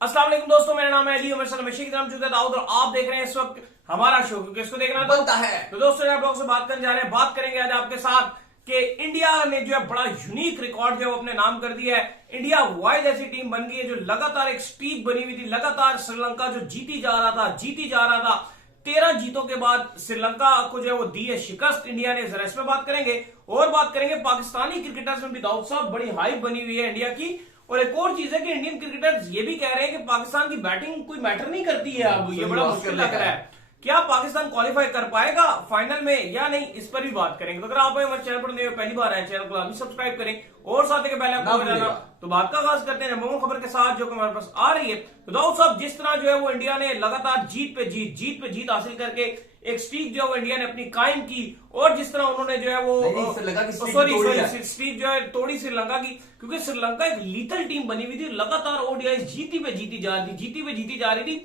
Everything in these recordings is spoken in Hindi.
अस्सलाम वालेकुम दोस्तों, मेरा नाम है अली उमर हमेशा की तरह दाऊद और आप देख रहे हैं इस वक्त हमारा शो, क्योंकि इसको देखना बनता है। तो दोस्तों आप लोगों से बात करने जा रहे हैं, बात करेंगे आज आपके साथ कि इंडिया ने जो है बड़ा यूनिक रिकॉर्ड जो है वो अपने नाम कर दिया है। इंडिया वाइड ऐसी टीम बन गई है जो लगातार एक स्ट्रीक बनी हुई थी, लगातार श्रीलंका जो जीती जा रहा था 13 जीतों के बाद श्रीलंका को जो है वो दी है शिकस्त इंडिया ने। जरा इसमें बात करेंगे और बात करेंगे पाकिस्तानी क्रिकेटर्स में भी दाऊद साहब बड़ी हाइप बनी हुई है इंडिया की। और एक और चीज है कि इंडियन क्रिकेटर्स ये भी कह रहे हैं कि पाकिस्तान की बैटिंग कोई मैटर नहीं करती है। अब ये बड़ा मुश्किल लग रहा है, क्या पाकिस्तान क्वालिफाई कर पाएगा फाइनल में या नहीं, इस पर भी बात करेंगे। तो अगर आप हमारे चैनल पर नए पहली बार आए, चैनल को अभी सब्सक्राइप करें और साथ ही पहले आपको बताना। तो बात का आगाज करते हैं नंबर खबर के साथ जो हमारे पास आ रही है। तो दाऊद साहब, जिस तरह जो है वो इंडिया ने लगातार जीत पे जीत हासिल करके एक स्ट्रीक जो है वो इंडिया ने अपनी कायम की, और जिस तरह उन्होंने जो है वो स्ट्रीक जो है तोड़ी श्रीलंका की, क्योंकि श्रीलंका एक लीथल टीम बनी हुई थी, लगातार ओडीआई जीती जा रही थी।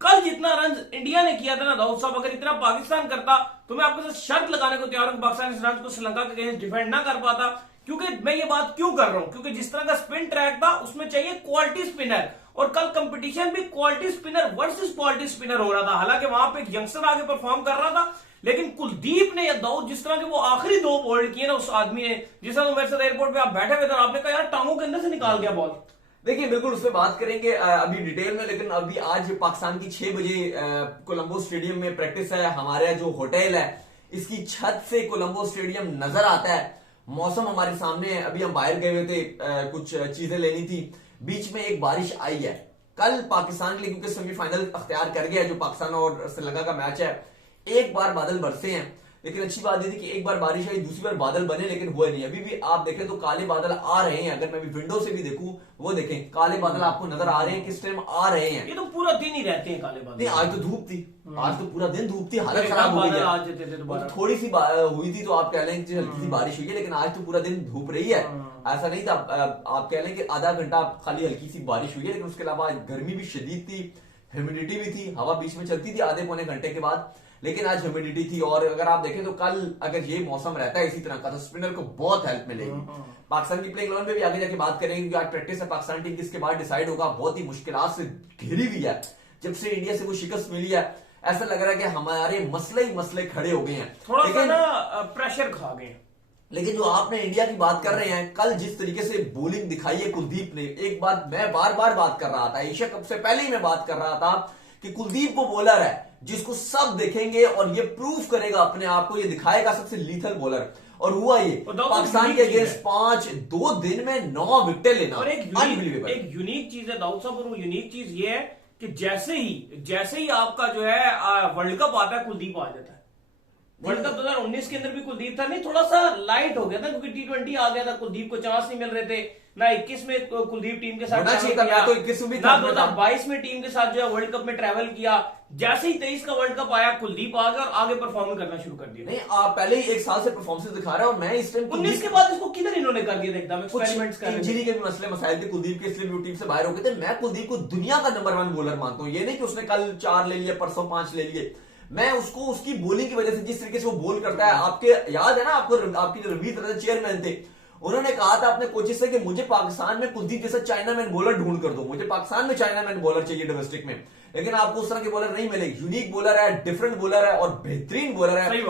कल जितना रन इंडिया ने किया था ना दाऊद साहब, अगर इतना पाकिस्तान करता तो मैं आपके साथ शर्त लगाने को तैयार हूं पाकिस्तान इस रन को श्रीलंका के अगेंस्ट डिफेंड ना कर पाता। क्योंकि मैं ये बात क्यों कर रहा हूं, क्योंकि जिस तरह का स्पिन ट्रैक था उसमें चाहिए क्वालिटी स्पिनर, और कल कंपटीशन भी quality spinner versus quality spinner हो रहा था। हालांकि वहां पे एक यंगस्टर आगे परफॉर्म कर रहा था, लेकिन कुलदीप ने या दाऊद जिस तरह के वो आखिरी 2 बॉल किए ना उस आदमी ने, जिस तरह मेरे साथ एयरपोर्ट पे आप बैठे हुए थे, आपने कहा यार टांगों के अंदर से निकाल गया बॉल। देखिए बिल्कुल उसमें बात करेंगे अभी डिटेल में, लेकिन अभी आज पाकिस्तान की 6 बजे कोलंबो स्टेडियम में प्रैक्टिस है। हमारा जो होटल है इसकी छत से कोलंबो स्टेडियम नजर आता है। मौसम हमारे सामने है, अभी हम बाहर गए हुए थे, कुछ चीजें लेनी थी, बीच में एक बारिश आई है। कल पाकिस्तान के लिए क्योंकि सेमीफाइनल अख्तियार कर गया है, जो पाकिस्तान और श्रीलंका का मैच है, एक बार बादल बरसे हैं, लेकिन अच्छी बात ये थी कि एक बार बारिश आई, दूसरी बार बादल बने लेकिन हुए नहीं। अभी भी आप देखें तो काले बादल आ रहे हैं, अगर मैं भी विंडो से भी देखूं वो देखें काले बादल आपको नजर आ रहे हैं, किस टाइम आ रहे हैं। ये तो पूरा दिन ही रहते हैं काले बादल। नहीं, आज तो धूप थी, आज तो पूरा दिन धूप थी, हालत खराब हो गई। थोड़ी सी हुई थी तो आप कह लें हल्की सी बारिश हुई है, लेकिन आज तो पूरा दिन धूप रही है। ऐसा नहीं था, आप कह लें कि आधा घंटा खाली हल्की सी बारिश हुई है, लेकिन उसके अलावा गर्मी भी शदीद थी, ह्यूमिडिटी भी थी, हवा बीच में चलती थी आधे पौने घंटे के बाद, लेकिन आज ह्यूमिडिटी थी। और अगर आप देखें तो कल अगर ये मौसम रहता है इसी तरह का तो स्पिनर को बहुत हेल्प मिलेगी। पाकिस्तान की प्लेइंग 11 पे भी आगे जाके बात करेंगे, क्योंकि आज प्रैक्टिस है पाकिस्तान टीम की, इसके बाद डिसाइड होगा। बहुत ही मुश्किलात से घिरी हुई है, जब से इंडिया से वो शिकस्त मिली है ऐसा लग रहा है कि हमारे मसले ही मसले खड़े हो गए हैं, थोड़ा सा ना प्रेशर खा गए। लेकिन जो आपने इंडिया की बात कर रहे हैं, कल जिस तरीके से बॉलिंग दिखाई है कुलदीप ने, एक बात मैं बार बार बात कर रहा था, एशिया कप से पहले ही मैं बात कर रहा था कि कुलदीप वो बॉलर है जिसको सब देखेंगे और ये प्रूव करेगा अपने आप को, ये दिखाएगा सबसे लीथल बॉलर। और हुआ ये पाकिस्तान के अगेंस्ट 2 दिन में 9 विकेट लेना, और एक यूनिक चीज है दाऊद साहब, और वो यूनिक चीज ये है कि जैसे ही आपका जो है वर्ल्ड कप आता है कुलदीप आ जाता है। वर्ल्ड कप 2019 के अंदर भी कुलदीप था, नहीं थोड़ा सा लाइट हो गया था क्योंकि T20 आ गया था, कुलदीप को चांस नहीं मिल रहे थे ना। 21 में कुलदीप टीम के साथ किया, तो 21 में भी ना 2022 में टीम के साथ जो है वर्ल्ड कप में ट्रैवल किया। जैसे ही 23 का वर्ल्ड कप आया कुलदीप आ गया और आगे परफॉर्म करना शुरू कर दिया। नहीं, आप पहले ही 1 साल से परफॉर्मेंस दिखा रहे हो, मैं इस टाइम 19 के बाद इसको किधर इन्होंने कर दिया एकदम एक्सपेरिमेंट्स कर, इंजरी के भी मसले मसाइल थे कुलदीप के, इसलिए टीम से बाहर हो गए थे। मैं कुलदीप को दुनिया का नंबर 1 बॉलर मानता हूं, ये नहीं कि उसने कल 4 ले लिए, परसों 5 ले लिए। मैं उसको उसकी बॉलिंग की वजह से, जिस तरीके से वो बॉल करता है, आपके याद है ना, आपको आपकी जो रवि चेयरमैन थे, उन्होंने कहा था अपने कोचेस से कि मुझे पाकिस्तान में कुलदीप जैसा चाइनामैन बॉलर ढूंढ कर दो, मुझे पाकिस्तान में चाइनामैन बॉलर चाहिए डोमेस्टिक में। लेकिन आपको उस तरह के बॉलर नहीं मिले, यूनिक बॉलर है, डिफरेंट बॉलर है और बेहतरीन बॉलर है।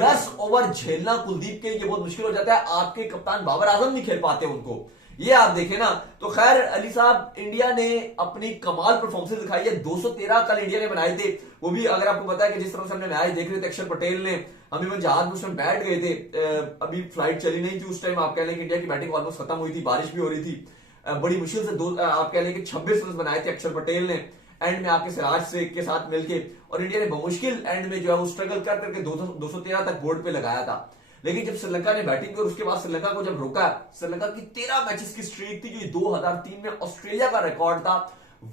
10 ओवर झेलना कुलदीप के लिए बहुत मुश्किल हो जाता है, आपके कप्तान बाबर आजम नहीं खेल पाते उनको, ये आप देखें ना। तो खैर अली साहब, इंडिया ने अपनी कमाल परफॉर्मेंस दिखाई है। 213 कल इंडिया ने बनाए थे, वो भी अगर आपको पता है कि जिस तरह से हमने मैच देख रहे थे, अक्षर पटेल ने, हम इवन जहाज में उसमें बैठ गए थे, अभी फ्लाइट चली नहीं थी उस टाइम, आप कह लें कि इंडिया की बैटिंग ऑलमोस्ट खत्म हुई थी, बारिश भी हो रही थी, बड़ी मुश्किल से आप कह लें कि 26 रन बनाए थे अक्षर पटेल ने एंड में आके सिराज से के साथ मिलके, और इंडिया ने बमुश्किल एंड में जो है वो स्ट्रगल कर करके 213 तक बोर्ड पे लगाया था। लेकिन जब श्रीलंका ने बैटिंग की और उसके बाद श्रीलंका को जब रोका, श्रीलंका की 13 मैचेस की स्ट्रीक थी जो 2003 में ऑस्ट्रेलिया का रिकॉर्ड था,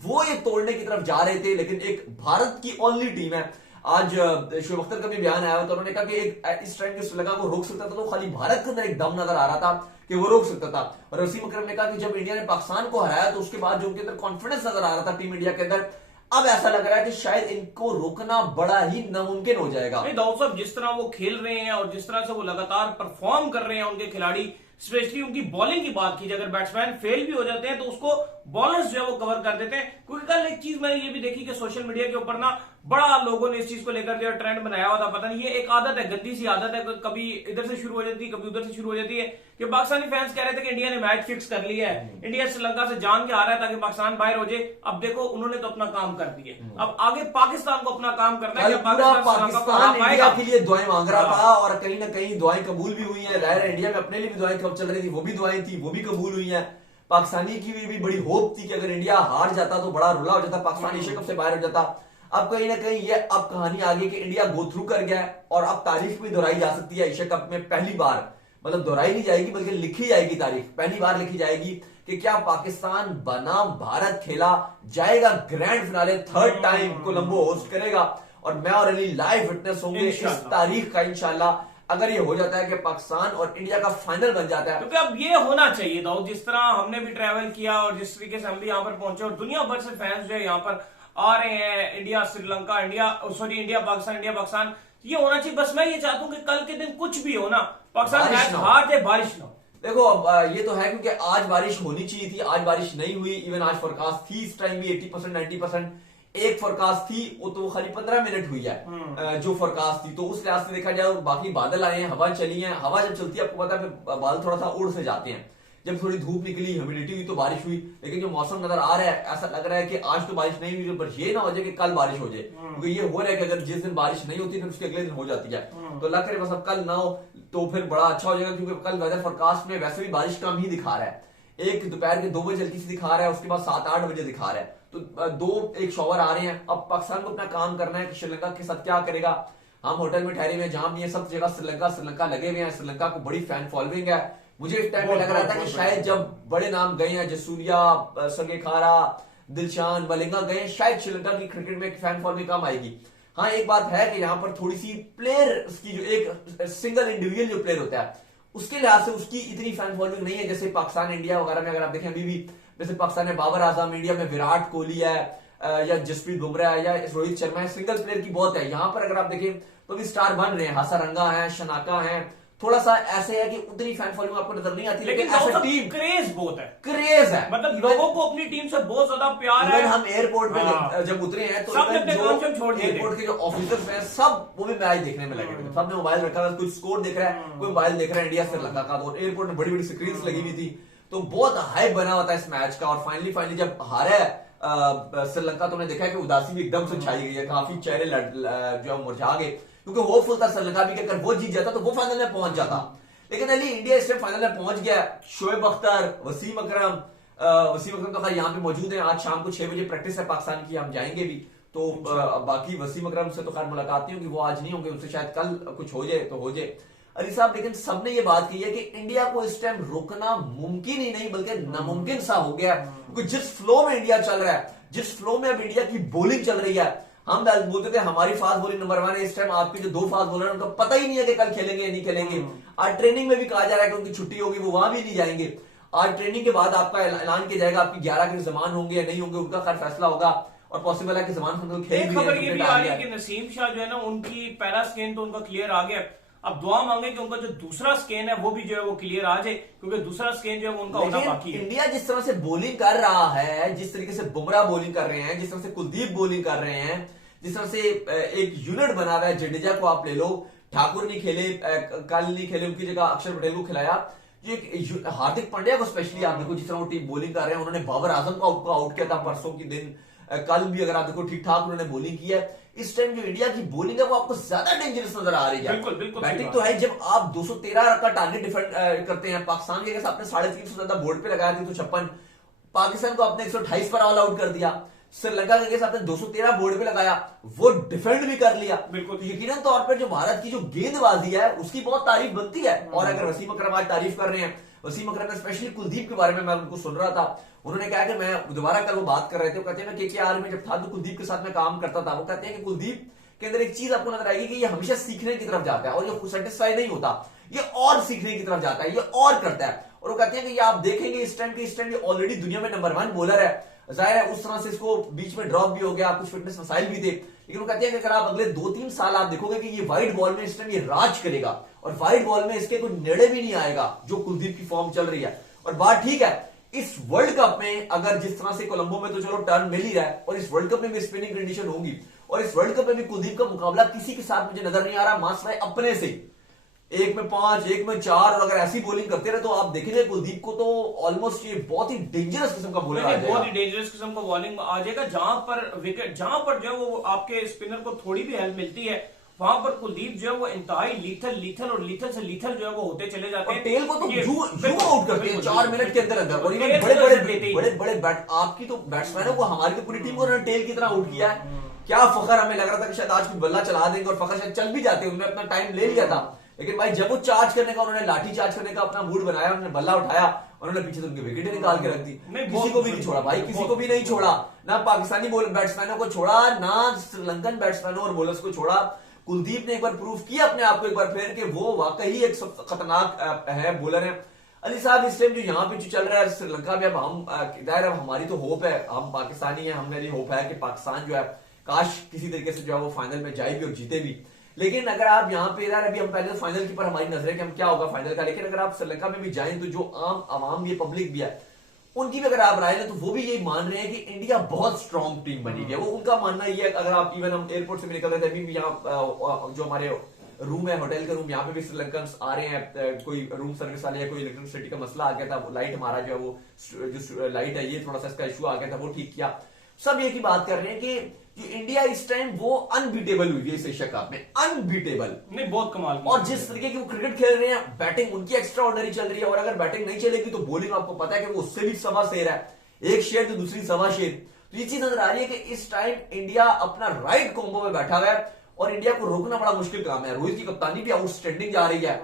वो ये तोड़ने की तरफ जा रहे थे। लेकिन एक भारत की ओनली टीम है, आज शोएब अख्तर का भी बयान आया तो उन्होंने कहा कि एक इस टाइम के श्रीलंका को रोक सकता था तो खाली भारत के अंदर एक दम नजर आ रहा था कि वो रोक सकता था। और वसीम अकरम ने कहा कि जब इंडिया ने पाकिस्तान को हराया तो उसके बाद जो उनके अंदर कॉन्फिडेंस नजर आ रहा था टीम इंडिया के अंदर, अब ऐसा लग रहा है कि शायद इनको रोकना बड़ा ही नामुमकिन हो जाएगा। दाऊद साहब, जिस तरह वो खेल रहे हैं और जिस तरह से वो लगातार परफॉर्म कर रहे हैं उनके खिलाड़ी, स्पेशली उनकी बॉलिंग की बात की जाए, अगर बैट्समैन फेल भी हो जाते हैं तो उसको बॉलर्स जो है वो कवर कर देते हैं। क्योंकि कल एक चीज मैंने ये भी देखी कि सोशल मीडिया के ऊपर ना बड़ा लोगों ने इस चीज को लेकर जो ट्रेंड बनाया हुआ था, पता नहीं ये एक आदत है, गंदी सी आदत है, कभी इधर से शुरू हो जाती है कभी उधर से शुरू हो जाती है, कि पाकिस्तानी फैंस कह रहे थे कि इंडिया ने मैच फिक्स कर लिया है, इंडिया श्रीलंका से जान के आ रहा है ताकि पाकिस्तान बाहर हो जाए। अब देखो उन्होंने तो अपना काम कर दिया, अब आगे पाकिस्तान को अपना काम करना है। पाकिस्तान इंडिया के लिए दुआएं मांग रहा था और कहीं ना कहीं दुआएं कबूल भी हुई है। जाहिर है इंडिया में अपने लिए भी दुआएं कब चल रही थी, वो भी दुआएं थी, वो भी कबूल हुई है। पाकिस्तानी की भी बड़ी होप थी कि अगर इंडिया हार जाता तो बड़ा रुला हो जाता, पाकिस्तान एशिया कप से बाहर हो जाता। अब कहीं ना कहीं ये अब कहानी आ गई कि इंडिया गो थ्रू कर गया है और अब तारीख भी दोहराई जा सकती है एशिया कप में पहली बार, मतलब दोहराई नहीं जाएगी बल्कि लिखी जाएगी तारीख, पहली बार लिखी जाएगी कि क्या पाकिस्तान बनाम भारत खेला जाएगा grand finale, third time Colombo host करेगा और मैं और अली लाइव विटनेस होंगे इस तारीख का इंशाल्लाह। अगर ये हो जाता है कि पाकिस्तान और इंडिया का फाइनल बन जाता है, क्योंकि अब ये होना चाहिए था, जिस तरह हमने भी ट्रैवल किया और जिस तरीके से हम भी यहाँ पर पहुंचे और दुनिया भर से फैंस जो है यहाँ पर आ रहे हैं, इंडिया श्रीलंका, इंडिया पाकिस्तान, ये होना चाहिए। बस मैं ये चाहता हूँ कि कल के दिन कुछ भी हो ना, पाकिस्तान मैच हार दे, बारिश ना हो। देखो अब ये तो है क्योंकि आज बारिश होनी चाहिए थी, आज बारिश नहीं हुई। इवन आज फोरकास्ट थी इस टाइम भी 80% 90%, एक फोरकास्ट थी वो तो खाली 15 मिनट हुई है जो फोरकास्ट थी, तो उस लिहाज से देखा जाए और बाकी बादल आए हैं, हवा चली है। हवा जब चलती है आपको पता है फिर बादल थोड़ा सा उड़ से जाते हैं। जब थोड़ी धूप निकली, ह्यूमिडिटी हुई तो बारिश हुई, लेकिन जो मौसम नजर आ रहा है ऐसा लग रहा है कि आज तो बारिश नहीं हुई, पर ये ना हो जाए कि कल बारिश हो जाए, क्योंकि ये हो रहा है कि अगर जिस दिन बारिश नहीं होती फिर उसके अगले दिन हो जाती है। तो अल्लाह करे बस अब कल ना हो तो फिर बड़ा अच्छा हो जाएगा, क्योंकि कल वेदर फोरकास्ट में वैसे भी बारिश कम ही दिखा रहा है। एक दोपहर के 2 बजे हल्की सी दिखा रहा है, उसके बाद 7-8 बजे दिखा रहा है, तो एक शॉवर आ रहे हैं। अब पाकिस्तान को अपना काम करना है कि श्रीलंका के साथ क्या करेगा। हम होटल में ठहरे हुए हैं, जहां भी है सब जगह श्रीलंका लगे हुए हैं। श्रीलंका को बड़ी फैन फॉलोइंग है। मुझे इस टाइम पे लग रहा था कि शायद जब बड़े नाम गए हैं, जसूरिया, संगेखारा, दिलशान, मलिंगा गए, शायद श्रीलंका की क्रिकेट में फैन फॉलोइंग कम आएगी। हाँ एक बात है कि यहाँ पर थोड़ी सी प्लेयर की जो एक सिंगल इंडिविजुअल जो प्लेयर होता है उसके लिहाज से उसकी इतनी फैन फॉलोइंग नहीं है जैसे पाकिस्तान इंडिया वगैरह में। अगर आप देखें अभी भी जैसे पाकिस्तान में बाबर आजम, इंडिया में विराट कोहली है या जसप्रीत बुमराह है या रोहित शर्मा है, सिंगल प्लेयर की बहुत है। यहाँ पर अगर आप देखें तो भी स्टार बन रहे हैं, हसारंगा है, शनाका है, थोड़ा सा ऐसे है कि उतनी फैन फॉलोइंग आपको नजर नहीं आती, लेकिन ऐसा टीम क्रेज बहुत है, क्रेज है, मतलब लोगों को अपनी टीम से बहुत ज्यादा प्यार है। हम एयरपोर्ट पे जब उतरे हैं तो एयरपोर्ट के जो ऑफिसर्स हैं सब वो भी मैच देखने में लगे थे, सबने मोबाइल रखा है, कोई स्कोर देख रहा है, कोई मोबाइल देख रहा है इंडिया श्रीलंका का। तो एयरपोर्ट में बड़ी बड़ी स्क्रीन लगी हुई थी, तो बहुत हाइप बना होता है इस मैच का। और फाइनली जब हारा है श्रीलंका तो हमने देखा है कि उदासी भी एकदम से छाई गई है, काफी चेहरे जो मुरझा गए, क्योंकि होपफुल था श्रीलंका भी कि अगर वो जीत जाता तो वो फाइनल में पहुंच जाता। लेकिन अली इंडिया इस टाइम फाइनल में पहुंच गया। शोएब अख्तर, वसीम अकरम तो खैर यहाँ पे मौजूद है। आज शाम को 6 बजे प्रैक्टिस है पाकिस्तान की, हम जाएंगे भी। तो बाकी वसीम अकरम से तो खैर मुलाकात नहीं होगी, वो आज नहीं होंगे, उससे शायद कल कुछ हो जाए तो हो जाए। अली साहब लेकिन सबने ये बात की है कि इंडिया को इस टाइम रोकना मुमकिन ही नहीं बल्कि नामुमकिन सा हो गया, क्योंकि जिस फ्लो में इंडिया चल रहा है, जिस फ्लो में अब इंडिया की बॉलिंग चल रही है, हम बोलते थे हमारी फास्ट बॉलिंग नंबर 1 है। इस टाइम आपके जो 2 फास्ट बॉलर हैं उनको पता ही नहीं है कि कल खेलेंगे या नहीं खेलेंगे। आज ट्रेनिंग में भी कहा जा रहा है कि उनकी छुट्टी होगी, वो वहां भी नहीं जाएंगे। आज ट्रेनिंग के बाद आपका ऐलान किया जाएगा आपकी 11 के जमान होंगे या नहीं होंगे, उनका खैर फैसला होगा और पॉसिबल है कि जमान खेल भी। खबर ये भी आ रही है कि नसीम शाह जो है ना, उनकी पहला स्कैन तो उनका क्लियर आ गया। अब दुआ मांगे कि उनका जो दूसरा स्कैन है वो भी जो है वो क्लियर आ जाए, क्योंकि दूसरा स्कैन जो है वो उनका होना बाकी है। इंडिया जिस तरह से बॉलिंग कर रहा है, जिस तरीके से बुमराह बॉलिंग कर रहे हैं, जिस तरह से कुलदीप बॉलिंग कर रहे हैं, जिस तरह से एक यूनिट बना हुआ है, जडेजा को आप ले लो, ठाकुर नहीं खेले, कल नहीं खेले, उनकी जगह अक्षर पटेल को खिलाया। हार्दिक पांड्या को स्पेशली आप देखो जिस तरह वो टीम बॉलिंग कर रहे हैं, उन्होंने बाबर आजम को आउट किया था परसों के दिन, कल भी अगर आप देखो ठीक ठाक उन्होंने बॉलिंग की है। इस टाइम जो इंडिया की बॉलिंग है वो आपको ज्यादा डेंजरस नजर आ रही है। बिल्कुल बैटिंग तो है, जब आप 213 का टारगेट डिफेंड करते हैं, पाकिस्तान के आपने 350 ज्यादा बोर्ड पे लगाया 356, पाकिस्तान को आपने 128 पर ऑल आउट कर दिया। श्रीलंका के केस आपने 213 बोर्ड पे लगाया, वो डिफेंड भी कर लिया। बिल्कुल यकीनन तौर पर जो भारत की जो गेंदबाजी है उसकी बहुत तारीफ बनती है। और अगर वसीम अकरम आज तारीफ कर रहे हैं, वसीम अकरम ने स्पेशली कुलदीप के बारे में मैं उनको सुन रहा था, उन्होंने कहा कि मैं दोबारा कल वो बात कर रहे थे, वो कहते हैं मैं केकेआर में जब था तो कुलदीप के साथ में काम करता था, वो कहते हैं कि कुलदीप के अंदर एक चीज आपको नजर आएगी कि ये हमेशा सीखने की तरफ जाता है और ये सेटिस्फाई नहीं होता, ये और सीखने की तरफ जाता है, ये और करता है। और वो कहते हैं कि ये आप देखेंगे इस टाइम ये ऑलरेडी दुनिया में नंबर 1 बॉलर है। जाहिर है उस तरह से इसको बीच में ड्रॉप भी हो गया, कुछ फिटनेस मसाइल भी थे, लेकिन वो कहते हैं कि अगर आप अगले 2-3 साल आप देखोगे कि ये वाइड बॉल में इस टाइम ये राज करेगा और वाइड बॉल में इसके कोई नेड़े भी नहीं आएगा जो कुलदीप की फॉर्म चल रही है। और बात ठीक है, इस वर्ल्ड कप में अगर जिस तरह से कोलंबो में तो चलो टर्न मिल ही रहा है, और इस वर्ल्ड कप में भी स्पिनिंग कंडीशन होगी, और इस वर्ल्ड कप में भी कुलदीप का मुकाबला किसी के साथ मुझे नजर नहीं आ रहा, मास्टर अपने से 1 में 5, 1 में 4, और अगर ऐसी बॉलिंग करते रहे तो आप देखेंगे कुलदीप को तो ऑलमोस्ट ये बहुत ही डेंजरस किस्म का बॉलर आ बहुत ही डेंजरस किस्म का बॉलिंग आ जाएगा, जहां पर विकेट, जहां पर जो है वो आपके स्पिनर को थोड़ी भी हेल्प मिलती है, वहां पर कुलदीप जो है वो इंतहाई लीथल और लीथल से लीथल जो है वो होते चले जाते हैं। टेल को तो जू आउट करते हैं 4 मिनट के अंदर, और इवन बड़े बैट आपकी तो बैट्समैनों को, हमारी तो पूरी टीम को उन्होंने टेल की तरह आउट किया है। क्या फखर, हमें लग रहा था कि शायद आज कोई बल्ला चला देंगे, और फखर शायद चल भी जाते, उन्होंने अपना टाइम ले लिया था, लेकिन भाई जब वो चार्ज करने का, उन्होंने लाठी चार्ज करने का अपना मूड बनाया, उन्होंने बल्ला उठाया, उन्होंने पीछे से उनकी विकेट निकाल के रख दी। किसी को भी नहीं छोड़ा भाई, किसी को भी नहीं छोड़ा, ना पाकिस्तानी बैट्समैनों को छोड़ा, ना श्रीलंकन बैट्समैनों और बॉलर्स को छोड़ा। कुलदीप ने एक बार प्रूव किया अपने आप को एक बार फिर कि वो वाकई एक खतरनाक है बॉलर है। अली साहब, इस टाइम जो यहाँ पे जो चल रहा है श्रीलंका में, अब हम दायर, अब हमारी तो होप है, हम पाकिस्तानी है, हमने होप है कि पाकिस्तान जो है काश किसी तरीके से जो है वो फाइनल में जाए भी और जीते भी। लेकिन अगर आप यहाँ पे यार, अभी हम पहले तो फाइनल की पर हमारी नजर है कि हम क्या होगा फाइनल का, लेकिन अगर आप श्रीलंका में भी जाएं तो जो आम आवाम भी, पब्लिक भी है, उनकी भी अगर आप राय लें तो वो भी यही मान रहे हैं कि इंडिया बहुत स्ट्रॉन्ग टीम बनी है। वो उनका मानना ये है, अगर आप इवन हम एयरपोर्ट से भी निकल रहे थे, अभी भी यहाँ जो हमारे रूम है, होटल का रूम, यहाँ पे भी श्रीलंकन आ रहे हैं, कोई रूम सर्विस वाले या कोई इलेक्ट्रिसिटी का मसला आ गया था, लाइट हमारा जो है वो जो लाइट है ये थोड़ा सा इसका इशू आ गया था, वो ठीक किया। सब ये की बात कर रहे हैं कि इंडिया इस टाइम वो अनबीटेबल हुई है इस एशिया कप में, अनबीटेबल नहीं, बहुत कमाल। और जिस तरीके की वो क्रिकेट खेल रहे हैं, बैटिंग उनकी एक्स्ट्रा ऑर्डिनरी चल रही है, और अगर बैटिंग नहीं चलेगी तो बॉलिंग आपको पता है कि वो उससे भी सवा शेर है, एक शेर तो दूसरी सवा शेर। तो ये चीज नजर आ रही है कि इस टाइम इंडिया अपना राइट कॉम्बो में बैठा हुआ है, और इंडिया को रोकना बड़ा मुश्किल काम है। रोहित की कप्तानी भी आउटस्टैंडिंग जा रही है,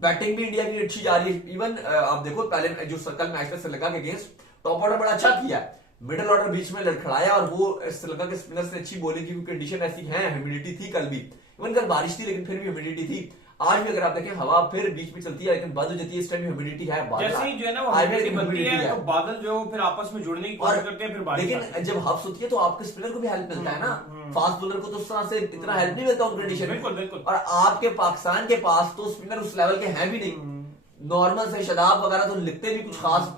बैटिंग भी इंडिया की अच्छी जा रही है। इवन आप देखो पहले जो कल मैच में श्रीलंका के अगेंस्ट टॉप ऑर्डर बड़ा अच्छा किया, मिडिल ऑर्डर बीच में लड़खड़ाया, और वो श्रीलंका के स्पिनर्स ने अच्छी बॉलिंग की, कंडीशन ऐसी है, ह्यूमिडिटी थी कल भी, इवन कल बारिश थी लेकिन फिर भी ह्यूमिडिटी थी। आज भी अगर आप देखें हवा फिर बीच में चलती है लेकिन बंद हो जाती है, इस टाइम ह्यूमिडिटी है, जैसे ही जो है ना वो ह्यूमिडिटी बनती है तो बादल जो है फिर आपस में जुड़ने की कोशिश करते हैं, फिर बारिश। लेकिन जब हफ्स होती है तो आपके स्पिनर को भी हेल्प मिलता है ना, फास्ट बॉलर को तो उस तरह से इतना हेल्प नहीं मिलता उन कंडीशन में। बिल्कुल बिल्कुल। और आपके पाकिस्तान के पास तो स्पिनर उस लेवल के हैं भी नहीं, नॉर्मल से शदाब वगैरह तो लिखते भी कुछ खास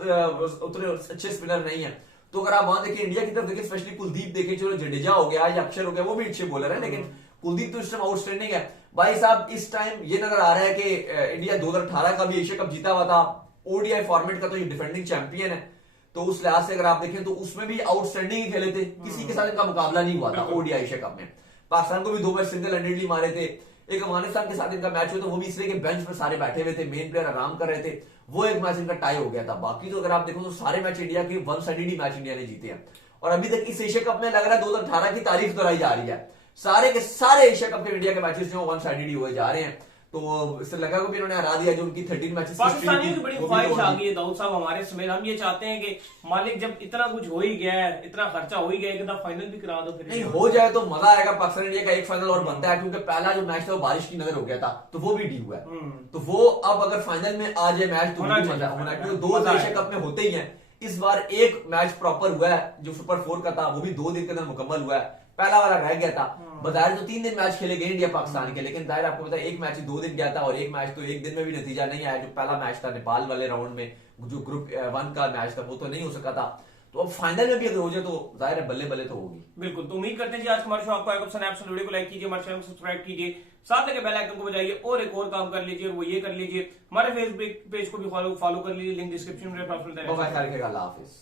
उतने अच्छे स्पिनर नहीं है। तो अगर आप वहां देखिए इंडिया की तरफ देखिए, स्पेशली कुलदीप देखें, चलो जडेजा हो गया या अक्षर हो गया, वो भी अच्छे बॉलर है, लेकिन कुलदीप तो इस टाइम आउटस्टैंडिंग है भाई साहब। इस टाइम ये नजर आ रहा है कि इंडिया 2018 का भी एशिया कप जीता हुआ था, ओडीआई फॉर्मेट का तो ये डिफेंडिंग चैंपियन है, तो उस लिहाज से अगर आप देखें तो उसमें भी आउटस्टैंडिंग ही खेले थे, किसी के साथ इनका मुकाबला नहीं हुआ था ओडीआई एशिया कप में। पाकिस्तान को भी 2 मैच सिंगल हैंडेडली मारे थे, एक अफगानिस्तान के साथ इनका मैच हुआ था, वो भी इसलिए कि बेंच पर सारे बैठे हुए थे, मेन प्लेयर आराम कर रहे थे, वो एक मैच इनका टाई हो गया था। बाकी तो अगर आप देखो तो सारे मैच इंडिया के 1 साइडेड ही मैच इंडिया ने जीते हैं, और अभी तक इस एशिया कप में लग रहा है 2018 की तारीफ दोहराई जा रही है। सारे के सारे एशिया कप के इंडिया के मैचेस जो 1 साइडेड ही हुए जा रहे हैं, तो श्रीलंका को भी इन्होंने हरा दिया, जो उनकी 13 मैचेस। पाकिस्तानियों की बड़ी ख्वाहिश आ गई है दाऊद साहब हमारे समेत, हम ये चाहते हैं कि मालिक जब इतना कुछ हो ही गया है, इतना खर्चा हो ही गया, एक फाइनल भी करा दो। फिर नहीं हो जाए तो मजा आएगा, पाकिस्तान इंडिया का एक फाइनल और बनता है, क्योंकि पहला जो मैच था वो बारिश की नजर हो गया था, तो वो भी डी हुआ है, तो वो अब अगर फाइनल में आ जाए मैच तो मजा होना, क्योंकि 2 एशिया कप में होते ही है। इस बार एक मैच प्रॉपर हुआ है जो सुपर 4 का था, वो भी 2 दिन के अंदर मुकम्मल हुआ है, पहला वाला रह गया था। बजाय तो 3 दिन मैच खेले गए इंडिया पाकिस्तान के, लेकिन जाहिर आपको पता है एक मैच 2 दिन गया था, और एक मैच तो एक दिन में भी नतीजा नहीं आया। जो पहला मैच था नेपाल वाले राउंड में, जो ग्रुप 1 का मैच था, वो तो नहीं हो सका था, तो अब फाइनल में भी अगर हो जाए तो जाहिर है बल्ले बल्ले तो होगी। बिल्कुल, तो उम्मीद करते हैं जी आज हमारे शो आपको आएगा पसंद आए, वीडियो को लाइक कीजिए, हमारे चैनल को सब्सक्राइब कीजिए, साथ लगे बेल आइकन को बजाइए, और एक और काम कर लीजिए, वो ये कर लीजिए, हमारे फेसबुक पेज को भी फॉलो कर लीजिए, लिंक डिस्क्रिप्शन में। अल्लाह हाफिज।